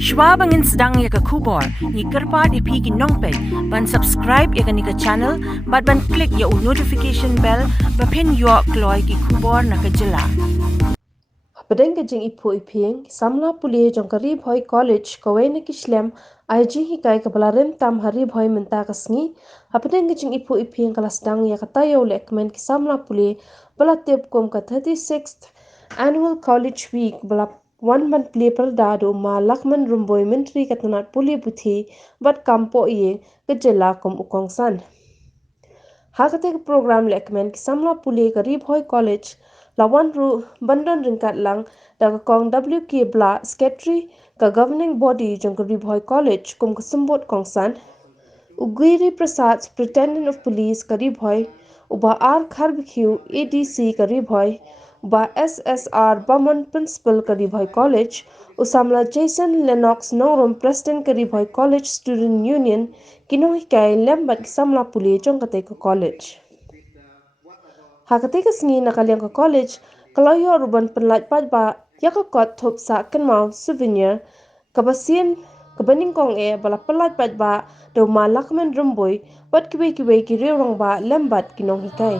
Shwa bangin sdang ïaka kubor, ni kerpat ipi ki nongpek, ban subscribe ïaka ni ka channel, ban klik ya notification bell, pin yo kloy ki kubor na ka jylla. Hapdeng ke jingiphuh iphieng Samla Pule Ri-Bhoi College kawei naki shlem jinghikai kabalarim tam Ri-Bhoi mynta ka sngi Hapdeng ke jingiphuh iphieng kala sdang ïaka Taiew Lehkmen ki Samla Pule Bala tip kom ka 36th annual college week bala ban plie pyrda do Ma Lakmen Rymbui myntri ka tnad puthi bat kam pohiing ka jylla kom kongsan. Katei prokram Lehkmen ki Samla Pule ka Ri-Bhoi College lawan ru bandon ryngkat lang daga kong WK bla secretary ka governing body jong ka Ri-Bhoi College kum ka symbud kongsan Giri Superintendent of Police ka Ri-Bhoi Bah R Kharbihkhiew ADC ka Ri-Bhoi Bah SSR Bamon Principal ka Ri-Bhoi College Samla Lennox Norum President ka Ri-Bhoi College Student Union jinghikai lembat ki Samla Pule jong katei ka college. Katei ka sngi nakaliang ka college kalayo ruban penlajpat ba ïaka kot thop sa kenmau souvenir kabasien kabaning kong bala penlajpat ba do Ma Lakmen Rymbui bat kiwe ki rewrong ba lembat ki jinghikai.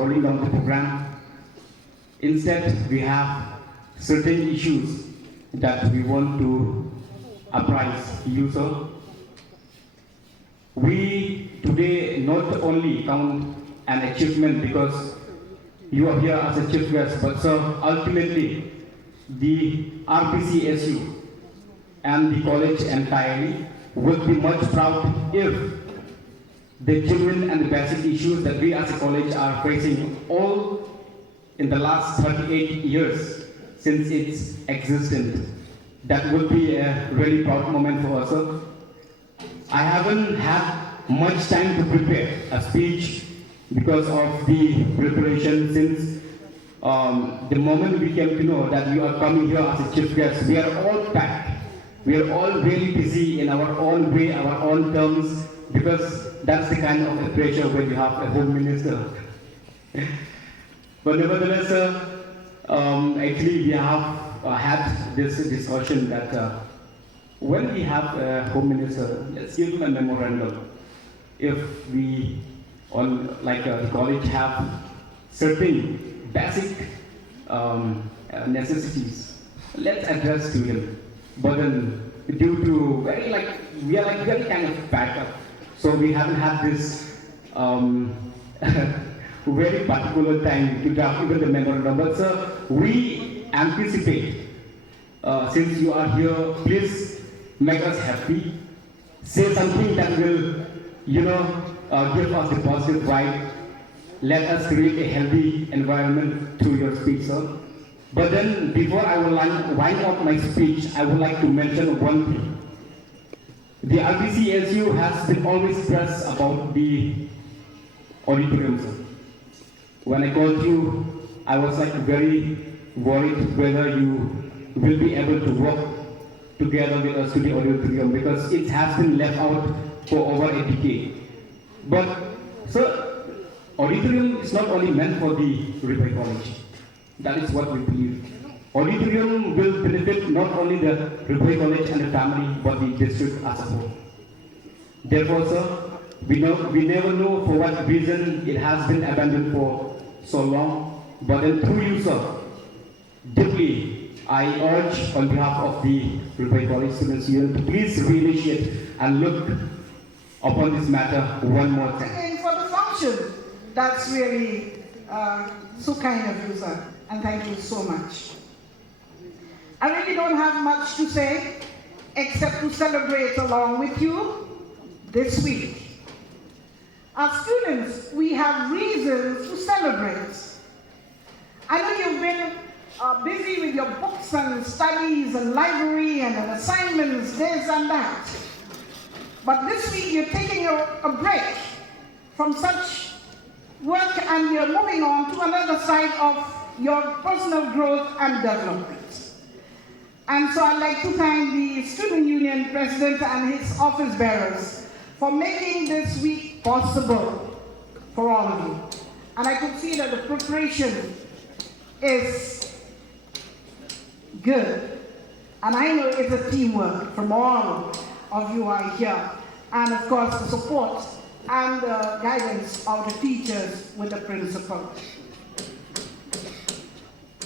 rolling down the program. Instead, we have certain issues that we want to apprise you, sir. We today not only count an achievement because you are here as a chief guest, but sir, ultimately, the RPCSU and the college entirely would be much proud if the genuine and the basic issues that we as a college are facing all in the last 38 years since its existence. That would be a really proud moment for us, sir. I haven't had much time to prepare a speech because of the preparation since the moment we came to know that you are coming here as a chief guest. We are all packed. We are all really busy in our own way, our own terms, because that's the kind of pressure when you have a home minister. But nevertheless, actually we have had this discussion that when we have a home minister, let's give him a memorandum. If we, like the college, have certain basic necessities, let's address to him. But then, due to we are very kind of backup, so we haven't had this very particular time to draft even the memorandum. But sir, we anticipate, since you are here, please make us happy. Say something that will, give us the positive vibe. Let us create a healthy environment through your speech, sir. But then, before I will wind up my speech, I would like to mention one thing. The RPCSU has been always stressed about the auditorium, sir. When I called you, I was very worried whether you will be able to work together with us to the auditorium because it has been left out for over a decade. But, sir, auditorium is not only meant for the Ri-Bhoi College. That is what we believe. Auditorium will benefit not only the Ri-Bhoi College and the family, but the district as a whole. Therefore, sir, we never know for what reason it has been abandoned for so long. But then through you, sir, deeply, I urge on behalf of the Ri-Bhoi College Student Union to please reinitiate and look upon this matter one more time. And for the function, that's really so kind of you, sir. And thank you so much. I really don't have much to say except to celebrate along with you this week. As students, we have reasons to celebrate. I know you've been busy with your books and studies and library and assignments, this and that. But this week you're taking a break from such work and you're moving on to another side of your personal growth and development. And so I'd like to thank the Student Union President and his office bearers for making this week possible for all of you. And I could see that the preparation is good. And I know it's a teamwork from all of you are here. And of course the support and the guidance of the teachers with the principal.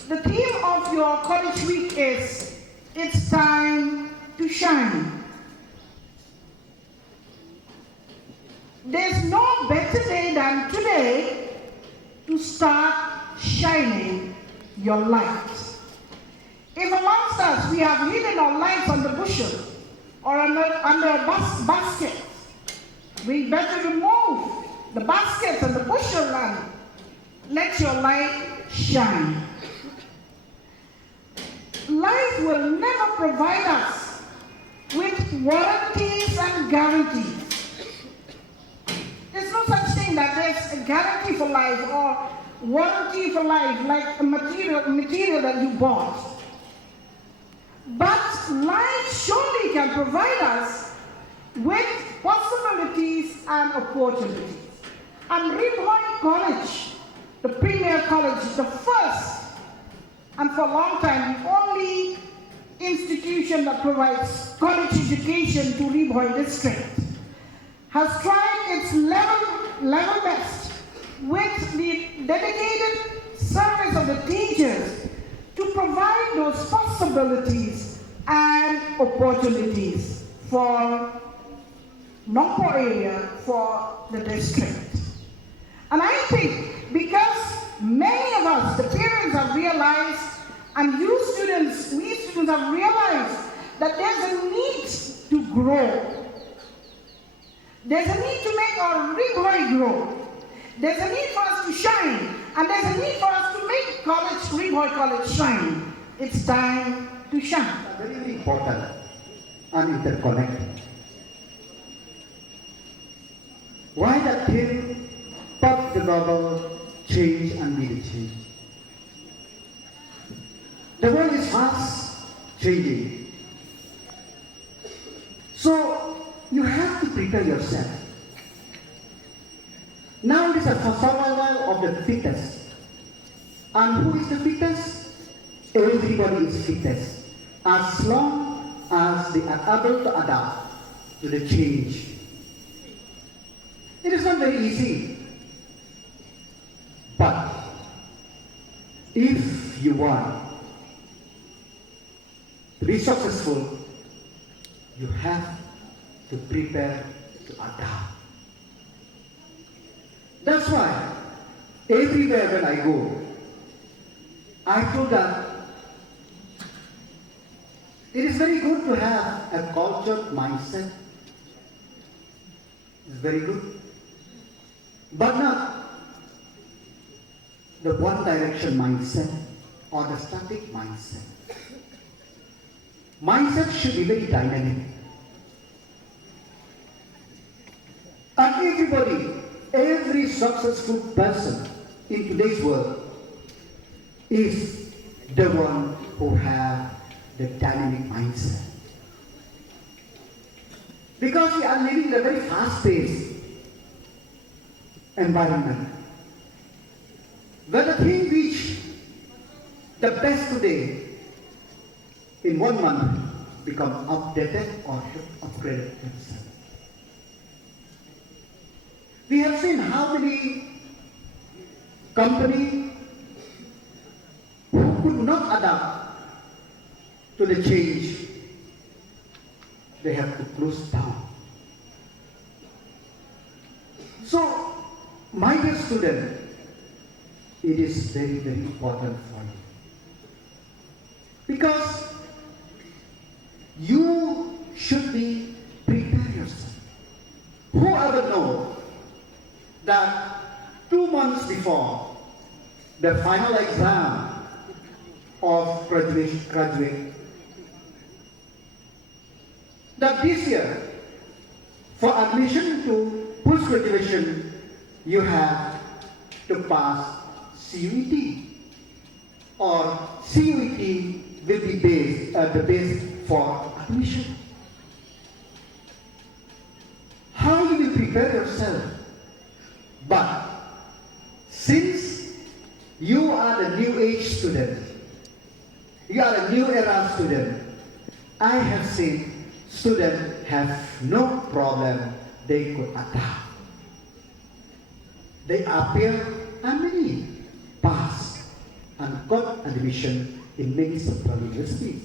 The theme of your college week is, it's time to shine. There's no better day than today to start shining your light. If amongst us we have hidden our lights on the bushel or under a basket, we better remove the basket and the bushel and let your light shine. Life will never provide us with warranties and guarantees. There's no such thing that there's a guarantee for life or warranty for life like a material that you bought. But life surely can provide us with possibilities and opportunities. And Ri-Bhoi College, the premier college, the first and for a long time the only institution that provides college education to Ri-Bhoi district, has tried its level best with the dedicated service of the teachers to provide those possibilities and opportunities for Nongpo area, for the district. And I think because many of us, the parents, have realized, and we students have realized that there's a need to grow. There's a need to make our Ri-Bhoi grow. There's a need for us to shine. And there's a need for us to make Ri-Bhoi College shine. It's time to shine. Very important and interconnected. Why that thing pop the bubble change and be the change? The world is fast changing. So you have to prepare yourself. Now it is a survival of the fittest. And who is the fittest? Everybody is fittest. As long as they are able to adapt to the change. It is not very easy. But if you want to be successful, you have to prepare to adapt. That's why everywhere when I go, I feel that it is very good to have a cultured mindset. It's very good. But not the one direction mindset or the static mindset. Mindset should be very dynamic. And everybody, every successful person in today's world is the one who have the dynamic mindset. Because we are living in a very fast-paced environment, where the thing which the best today in 1 month become updated or upgraded themselves. We have seen how many companies who could not adapt to the change, they have to close down. So, my dear student, it is very, very important for you. Because you should be prepared yourself. Whoever knows that 2 months before the final exam of graduate, that this year, for admission to post-graduation, you have to pass CUET, or CUET will be the base for admission. How you will prepare yourself? But since you are the new age student, you are a new era student, I have seen students have no problem, they could adapt. They appear and many pass and got admission in many central universities.